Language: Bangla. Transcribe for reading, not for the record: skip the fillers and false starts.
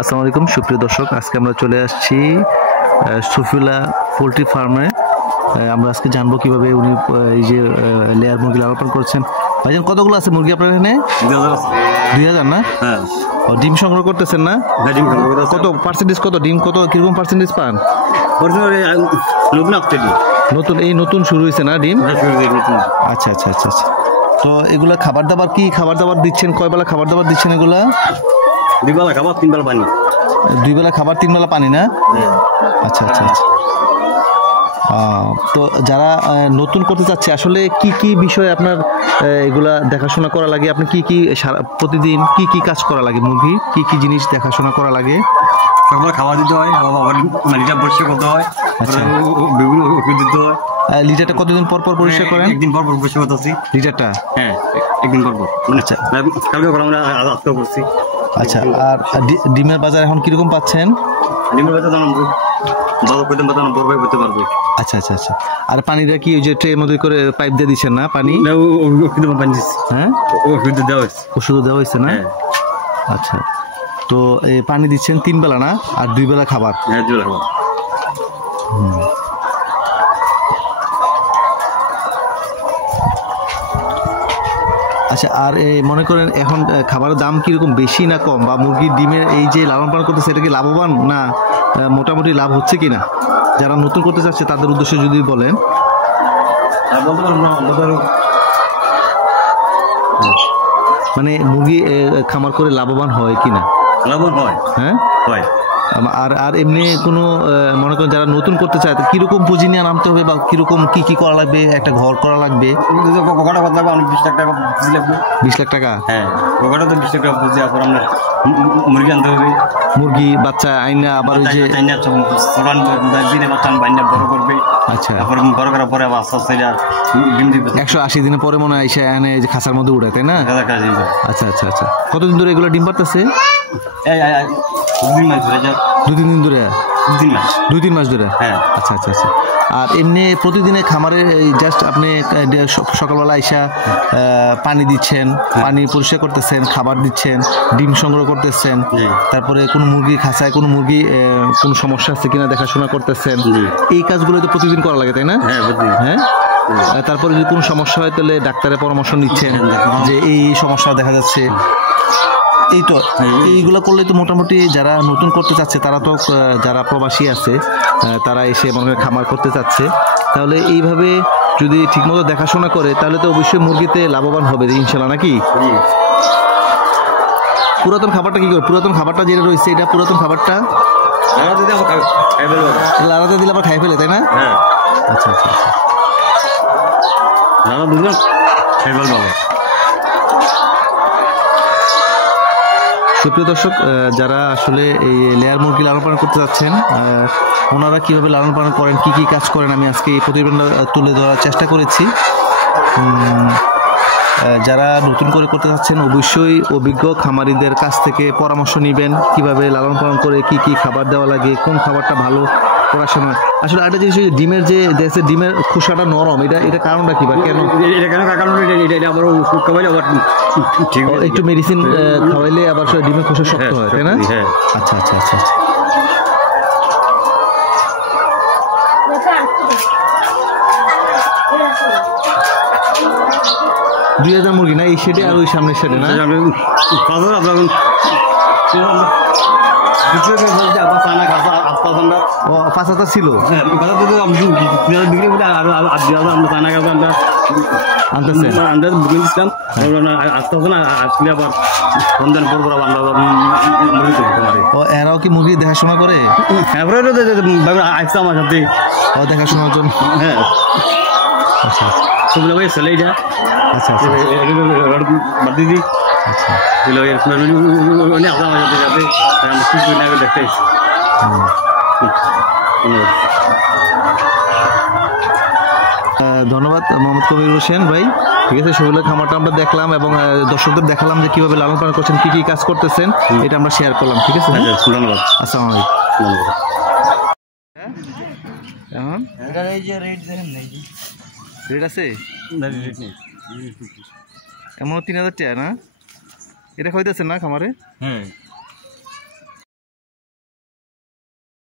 আসসালামু আলাইকুম সুপ্রিয় দর্শক, আজকে আমরা চলে আসছি সফিউল্লাহ পোলট্রি ফার্মে। আমরা আজকে জানবো কিভাবে উনি এই যে লেয়ার মুরগি লালন পালন করছেন। ভাইজান, কতগুলো আছে মুরগি আপনার এখানে? 2000 না? হ্যাঁ। ডিম সংগ্রহ করতেছেন না? কত পার্সেন্টেজ, কত ডিম, কত কিরকম পার্সেন্টেজ পান? নতুন এই নতুন শুরু হয়েছে না ডিম? আচ্ছা আচ্ছা আচ্ছা আচ্ছা। তো এগুলা খাবার দাবার কি খাবার দাবার দিচ্ছেন? কয় বেলা খাবার দাবার দিচ্ছেন এগুলা? 2 বেলা খাবার 3 বেলা পানি। 2 বেলা খাবার 3 বেলা পানি না? আচ্ছা আচ্ছা আচ্ছা। তো যারা নতুন করতে চাচ্ছে আসলে কি কি বিষয়ে আপনার এগুলা দেখাশোনা করা লাগে? আপনি কি কি প্রতিদিন কি কি কাজ করা লাগে? মুরগি কি কি জিনিস দেখাশোনা করা লাগে? সকালে খাবার দিতে হয়, আবার লিটার পরিষ্কার করতে হয়, বিভিন্ন ওষুধ দিতে হয়। লিটারটা কতদিন পর পর পরিষ্কার করেন? একদিন পর পর পরিষ্কার করতেছি লিটারটা। হ্যাঁ, একদিন পর পর। আচ্ছা, কালকে আমরা আজকে করছি। আচ্ছা, আর ডিমের বাজার এখন কিরকম পাচ্ছেন? ডিমের বাজার দাম ভালো করতে করতে পারবে। আচ্ছা আচ্ছা আচ্ছা। আর পানিটা কি ওই যে ট্রের মধ্যে করে পাইপ দিয়ে দিচ্ছেন না পানি? হ্যাঁ, ওষুধ দেওয়া হয়েছে। ওষুধ দেওয়া হয়েছে না? আচ্ছা, তো এই পানি দিচ্ছেন 3 বেলা না? আর 2 বেলা খাবার? হ্যাঁ, 2 বেলা খাবার। আচ্ছা, আর মনে করেন এখন খাবারের দাম কিরকম, বেশি না কম? বা মুরগির ডিমের এই যে লালন পালন করতেছে এটা কি লাভবান না মোটামুটি লাভ হচ্ছে কিনা? যারা নতুন করতে চাচ্ছে তাদের উদ্দেশ্যে যদি বলেন। মানে মুরগি খামার করে লাভবান হয় কিনা? লাভবান হয়। হ্যাঁ, হয়। আর এমনি কোনো মনে করেন যারা নতুন করতে চায় কিরকম পুঁজি নিয়ে নামতে হবে বা কিরকম কি কি করা লাগবে? একটা ঘর করা লাগবে, 20 লাখ টাকা। হ্যাঁ, ওখানে তো 20 লাখ টাকা পুঁজি। আপনার আমরা মুরগি আনতে হবে, মুরগি বাচ্চা আইনা আবার ওই যে বড় করবে। আচ্ছা, বড় করার পরে আবার 180 দিনে পরে মনে হয় এনে খাঁচার মধ্যে উঠে, তাই না? আচ্ছা আচ্ছা আচ্ছা। কতদিন ধরে এগুলো ডিম পারতেছে? 2-3 দিন ধরে? 2-3 মাস ধরে। হ্যাঁ। আচ্ছা আচ্ছা আচ্ছা। আর এমনি প্রতিদিনে খামারে জাস্ট আপনি সকালবেলা আইসা পানি দিচ্ছেন, পানি পরিষ্কার করতেছেন, খাবার দিচ্ছেন, ডিম সংগ্রহ করতেছেন, তারপরে কোনো মুরগি খাঁচায় কোনো মুরগি কোনো সমস্যা আছে কিনা দেখাশোনা করতেছেন। এই কাজগুলো তো প্রতিদিন করা লাগে, তাই না? হ্যাঁ। তারপরে যদি কোনো সমস্যা হয় তাহলে ডাক্তারের পরামর্শ নিচ্ছেন যে এই সমস্যা দেখা যাচ্ছে। এই তো এইগুলো করলে তো মোটামুটি যারা নতুন করতে চাচ্ছে তারা তো, যারা প্রবাসী আছে তারা এসে মনে হয় খামার করতে চাচ্ছে, তাহলে এইভাবে যদি ঠিকমতো দেখাশোনা করে তাহলে তো অবশ্যই মুরগিতে লাভবান হবে ইনশাল্লাহ, নাকি? পুরাতন খাবারটা কি করে? পুরাতন খাবারটা যেটা রয়েছে এটা পুরাতন খাবারটা লাড়াতে দিলে আবার খাই ফেলে, তাই না? আচ্ছা আচ্ছা আচ্ছা। সুপ্রিয় দর্শক, যারা আসলে এই লেয়ার মুরগি লালন পালন করতে যাচ্ছেন ওনারা কীভাবে লালন পালন করেন, কি কি কাজ করেন, আমি আজকে এই প্রতিবেদনটা তুলে ধরার চেষ্টা করেছি। যারা নতুন করে করতে যাচ্ছেন অবশ্যই অভিজ্ঞ খামারিদের কাছ থেকে পরামর্শ নেবেন কিভাবে লালন পালন করে কি কি খাবার দেওয়া লাগে, কোন খাবারটা ভালো করার সময়। আসলে একটা জিনিস, ডিমের যে দেখছে ডিমের খোসাটা নরম, এটা কারণটা কি বা কেন? একটু মেডিসিন খাওয়াইলে আবার ডিমের খোসা শক্ত হয়, তাই না? আচ্ছা আচ্ছা আচ্ছা আচ্ছা। 2000 মুরগি না এই শেডে? আর ওই সামনের শেডে না? 5,000 ছিল। এরাও কি মুরগি দেখাশোনা করে? আমার সাথে দেখাশোনার জন্য। হ্যাঁ, আচ্ছা আচ্ছা। আচ্ছা আচ্ছা। ধন্যবাদ মোহাম্মদ কবির হোসেন ভাই। ঠিক আছে, সফিউল্লাহ খামারটা আমরা দেখলাম এবং দর্শকদের দেখালাম যে কিভাবে লালন পালন করছেন, কি কি কাজ করতেছেন, এটা আমরা শেয়ার করলাম। ঠিক আছে, ধন্যবাদ। আসসালামু আলাইকুম। রেট আছে এমন 3000 টাকা না? এটা খাইতেছেন না খামারে? হ্যাঁ।